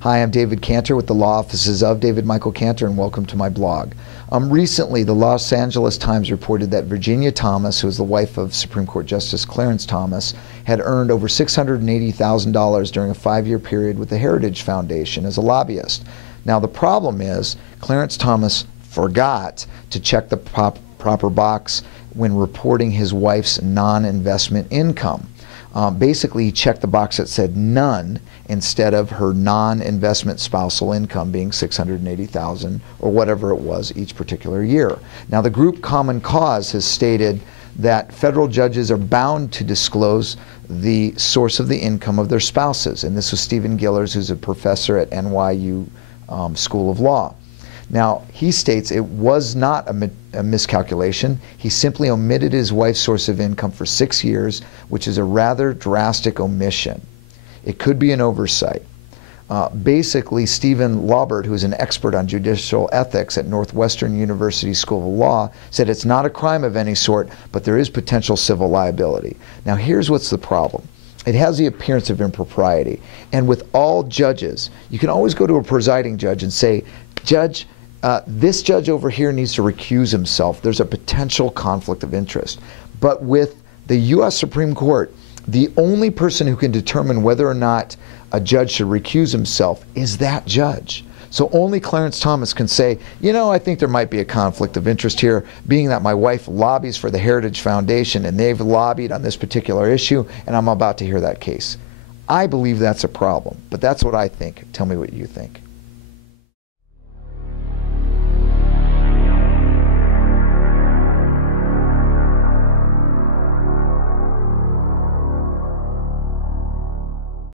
Hi, I'm David Cantor with the law offices of David Michael Cantor, and welcome to my blog. Recently, the Los Angeles Times reported that Virginia Thomas, who is the wife of Supreme Court Justice Clarence Thomas, had earned over $680,000 during a 5-year period with the Heritage Foundation as a lobbyist. Now, the problem is Clarence Thomas forgot to check the proper box when reporting his wife's non-investment income. Basically, he checked the box that said none instead of her non-investment spousal income being $680,000 or whatever it was each particular year. Now, the group Common Cause has stated that federal judges are bound to disclose the source of the income of their spouses. And this was Stephen Gillers, who's a professor at NYU School of Law. Now, he states it was not a miscalculation. He simply omitted his wife's source of income for 6 years, which is a rather drastic omission. It could be an oversight. Basically, Steven Lubet, who is an expert on judicial ethics at Northwestern University School of Law, said it's not a crime of any sort, but there is potential civil liability. Now, here's what's the problem. It has the appearance of impropriety. And with all judges, you can always go to a presiding judge and say, Judge, this judge over here needs to recuse himself. There's a potential conflict of interest. But with the U.S. Supreme Court, the only person who can determine whether or not a judge should recuse himself is that judge. So only Clarence Thomas can say, you know, I think there might be a conflict of interest here, being that my wife lobbies for the Heritage Foundation and they've lobbied on this particular issue, and I'm about to hear that case. I believe that's a problem, but that's what I think. Tell me what you think.